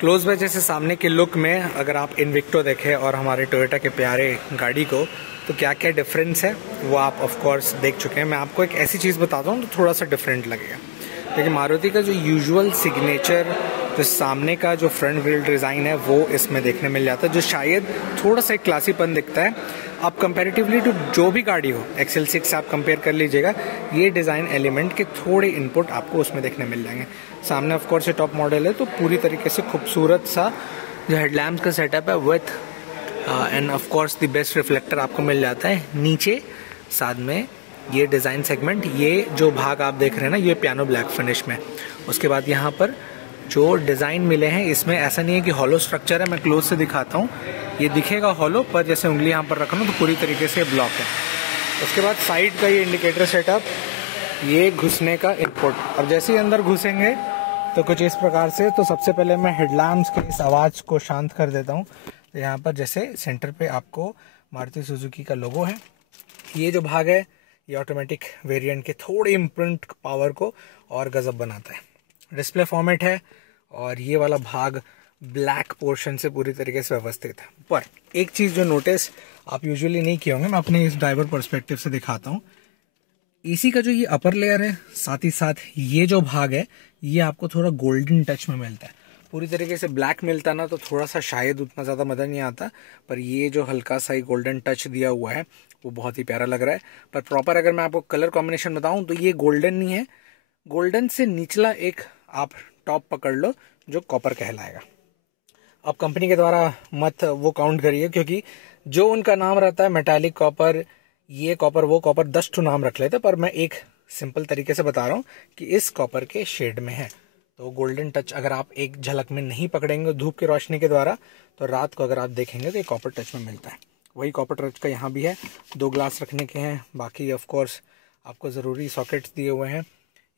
Close by जैसे सामने के लुक में अगर आप इनविक्टो देखें और हमारे टोयोटा के प्यारे गाड़ी को, तो क्या क्या डिफरेंस है वो आप ऑफ कोर्स देख चुके हैं। मैं आपको एक ऐसी चीज़ बताता हूँ तो थोड़ा सा डिफरेंट लगेगा। लेकिन मारुति का जो यूजुअल सिग्नेचर जो सामने का जो फ्रंट व्हील डिज़ाइन है वो इसमें देखने मिल जाता है, जो शायद थोड़ा सा क्लासीपन दिखता है। आप कंपैरेटिवली टू जो भी गाड़ी हो XL6 से आप कंपेयर कर लीजिएगा, ये डिज़ाइन एलिमेंट के थोड़े इनपुट आपको उसमें देखने मिल जाएंगे। सामने ऑफ कोर्स ये टॉप मॉडल है तो पूरी तरीके से खूबसूरत सा जो हेडलैम्प्स का सेटअप है with end of course the best reflector आपको मिल जाता है। नीचे साथ में ये डिज़ाइन सेगमेंट, ये जो भाग आप देख रहे हैं ना, ये पियानो ब्लैक फिनिश में। उसके बाद यहाँ पर जो डिज़ाइन मिले हैं इसमें ऐसा नहीं है कि हॉलो स्ट्रक्चर है। मैं क्लोज से दिखाता हूँ, ये दिखेगा हॉलो, पर जैसे उंगली यहाँ पर रखना तो पूरी तरीके से ब्लॉक है। उसके बाद साइड का ये इंडिकेटर सेटअप, ये घुसने का इनपुट। अब जैसे ही अंदर घुसेंगे तो कुछ इस प्रकार से। तो सबसे पहले मैं हेडलैम्प्स के इस आवाज़ को शांत कर देता हूँ। तो यहाँ पर जैसे सेंटर पे आपको मारुति सुजुकी का लोगो है। ये जो भाग है ये ऑटोमेटिक वेरिएंट के थोड़े इम्प्रिंट पावर को और गजब बनाता है। डिस्प्ले फॉर्मेट है और ये वाला भाग ब्लैक पोर्शन से पूरी तरीके से व्यवस्थित है। पर एक चीज़ जो नोटिस आप यूजुअली नहीं किए होंगे, मैं अपने इस ड्राइवर पर्सपेक्टिव से दिखाता हूँ। एसी का जो ये अपर लेयर है, साथ ही साथ ये जो भाग है ये आपको थोड़ा गोल्डन टच में मिलता है। पूरी तरीके से ब्लैक मिलता ना तो थोड़ा सा शायद उतना ज़्यादा मज़ा नहीं आता, पर ये जो हल्का सा गोल्डन टच दिया हुआ है वो बहुत ही प्यारा लग रहा है। पर प्रॉपर अगर मैं आपको कलर कॉम्बिनेशन बताऊं तो ये गोल्डन नहीं है, गोल्डन से निचला एक आप टॉप पकड़ लो जो कॉपर कहलाएगा। अब कंपनी के द्वारा मत वो काउंट करिए, क्योंकि जो उनका नाम रहता है मेटालिक कॉपर, ये कॉपर वो कॉपर, 10 ठो नाम रख लेते, पर मैं एक सिंपल तरीके से बता रहा हूँ कि इस कॉपर के शेड में है। तो गोल्डन टच अगर आप एक झलक में नहीं पकड़ेंगे धूप की रोशनी के द्वारा, तो रात को अगर आप देखेंगे तो ये कॉपर टच में मिलता है। वही कॉपर टच का यहाँ भी है, 2 ग्लास रखने के हैं। बाकी ऑफ कोर्स आपको ज़रूरी सॉकेट्स दिए हुए हैं।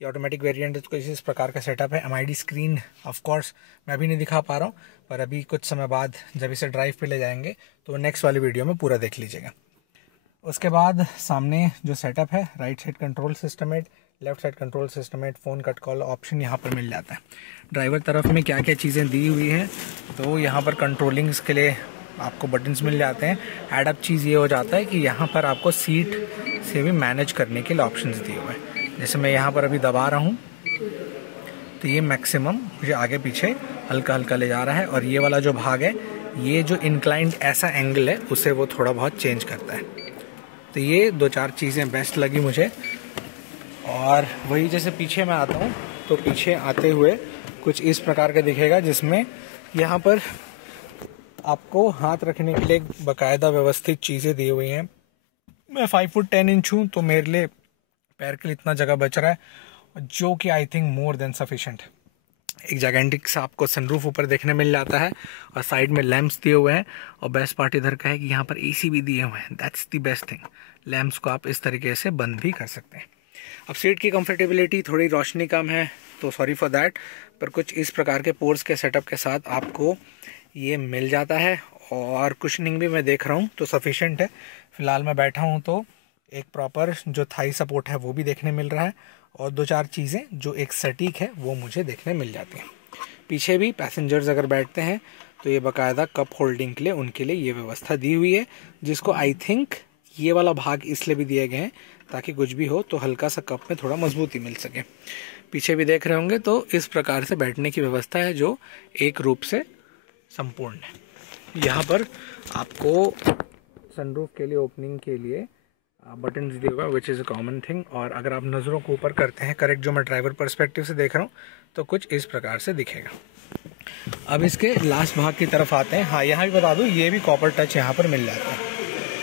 ये ऑटोमेटिक वेरिएंट है, कुछ इस प्रकार का सेटअप है। MID स्क्रीन ऑफ कोर्स मैं अभी नहीं दिखा पा रहा हूँ, पर अभी कुछ समय बाद जब इसे ड्राइव पे ले जाएंगे तो नेक्स्ट वाली वीडियो में पूरा देख लीजिएगा। उसके बाद सामने जो सेटअप है, राइट साइड कंट्रोल सिस्टमेट, लेफ्ट साइड कंट्रोल सिस्टमेट, फ़ोन कट कॉल ऑप्शन यहाँ पर मिल जाता है। ड्राइवर तरफ में क्या क्या चीज़ें दी हुई हैं, तो यहाँ पर कंट्रोलिंग्स के लिए आपको बटन्स मिल जाते हैं। एड अप चीज़ ये हो जाता है कि यहाँ पर आपको सीट से भी मैनेज करने के लिए ऑप्शंस दिए हुए हैं। जैसे मैं यहाँ पर अभी दबा रहा हूँ तो ये मैक्सिमम मुझे आगे पीछे हल्का हल्का ले जा रहा है, और ये वाला जो भाग है, ये जो इंक्लाइंड ऐसा एंगल है उसे वो थोड़ा बहुत चेंज करता है। तो ये 2-4 चीज़ें बेस्ट लगी मुझे। और वही जैसे पीछे मैं आता हूँ तो पीछे आते हुए कुछ इस प्रकार का दिखेगा, जिसमें यहाँ पर आपको हाथ रखने के लिए बाकायदा व्यवस्थित चीज़ें दी हुई हैं। मैं 5 फुट 10 इंच हूँ तो मेरे लिए पैर के लिए इतना जगह बच रहा है, जो कि I think more than sufficient. एक जाइगेंटिक सा आपको सनरूफ ऊपर देखने मिल जाता है और साइड में लैंप्स दिए हुए हैं। और बेस्ट पार्ट इधर का है कि यहाँ पर AC भी दिए हुए हैं। That's the best thing. Lamps को आप इस तरीके से बंद भी कर सकते हैं। अब सीट की कंफर्टेबिलिटी, थोड़ी रोशनी कम है तो सॉरी फॉर दैट, पर कुछ इस प्रकार के पोर्ट्स के सेटअप के साथ आपको ये मिल जाता है। और कुशनिंग भी मैं देख रहा हूँ तो सफिशेंट है। फिलहाल मैं बैठा हूँ तो एक प्रॉपर जो थाई सपोर्ट है वो भी देखने मिल रहा है, और 2-4 चीज़ें जो एक सटीक है वो मुझे देखने मिल जाती हैं। पीछे भी पैसेंजर्स अगर बैठते हैं तो ये बाकायदा कप होल्डिंग के लिए उनके लिए ये व्यवस्था दी हुई है, जिसको आई थिंक ये वाला भाग इसलिए भी दिए गए हैं ताकि कुछ भी हो तो हल्का सा कप में थोड़ा मजबूती मिल सके। पीछे भी देख रहे होंगे तो इस प्रकार से बैठने की व्यवस्था है जो एक रूप से संपूर्ण है। यहाँ पर आपको सनरूफ के लिए ओपनिंग के लिए बटन्स दिए हुए हैं, which is a common thing. और अगर आप नज़रों को ऊपर करते हैं, करेक्ट जो मैं ड्राइवर पर्सपेक्टिव से देख रहा हूँ, तो कुछ इस प्रकार से दिखेगा। अब इसके लास्ट भाग की तरफ आते हैं। हाँ, यहाँ भी बता दूँ ये भी कॉपर टच यहाँ पर मिल जाता है।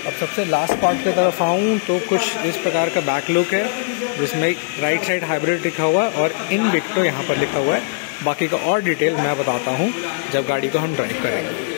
अब सबसे लास्ट पार्ट की तरफ आऊँ तो कुछ इस प्रकार का बैक लुक है, जिसमें राइट साइड हाइब्रिड लिखा हुआ है और इनविक्टो यहाँ पर लिखा हुआ है। बाकी का और डिटेल मैं बताता हूँ जब गाड़ी को हम ड्राइव करेंगे।